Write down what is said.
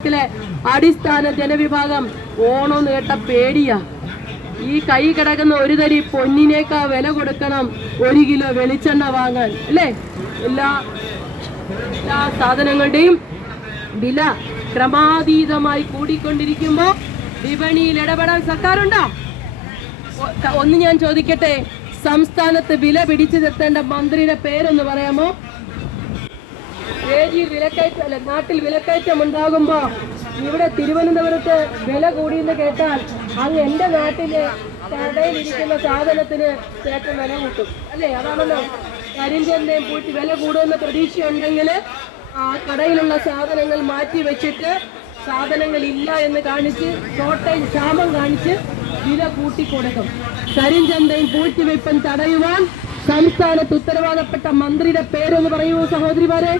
ത്തിലെ അടിസ്ഥാന ജനവിഭാഗം ഓണം കേട്ട പേടിയാ. ഈ കൈ കിടക്കുന്ന ഒരു തരി പൊന്നിനേക്കാ വില കൊടുക്കണം ഒരു കിലോ വെളിച്ചെണ്ണ വാങ്ങാൻ അല്ലേ? എല്ലാ എല്ലാ സാധനങ്ങളുടെയും വില ക്രമാതീതമായി കൂടിക്കൊണ്ടിരിക്കുമ്പോ വിപണിയിൽ ഇടപെടാൻ സർക്കാരുണ്ടോ? ഒന്ന് ഞാൻ ചോദിക്കട്ടെ. സംസ്ഥാനത്ത് വില പിടിച്ചു നിർത്തേണ്ട മന്ത്രിയുടെ പേരൊന്ന് പറയാമോ? വേദിയിൽ വിലക്കയറ്റം അല്ല നാട്ടിൽ വിലക്കയറ്റം ഉണ്ടാകുമ്പോ ഇവിടെ തിരുവനന്തപുരത്ത് വില കൂടിയെന്ന് കേട്ടാൽ അത് എന്റെ നാട്ടിലെ കടയിലിരിക്കുന്ന സാധനത്തിന് ചേട്ടൻ വില കൂട്ടും. അല്ലേ? അതാണല്ലോ കരിഞ്ചന്തയും പൂട്ടി വില കൂടുമെന്ന പ്രതീക്ഷയുണ്ടെങ്കിൽ ആ കടയിലുള്ള സാധനങ്ങൾ മാറ്റി വെച്ചിട്ട് സാധനങ്ങൾ ഇല്ല എന്ന് കാണിച്ച് ഷോർട്ടേജ് ക്ഷാമം കാണിച്ച് വില കൂട്ടിക്കൊടുക്കും. കരിഞ്ചന്തയും പൂഴ്ത്തിവെപ്പും തടയുവാൻ സംസ്ഥാനത്ത് ഉത്തരവാദപ്പെട്ട മന്ത്രിയുടെ പേരൊന്ന് പറയൂ സഹോദരിമാരെ?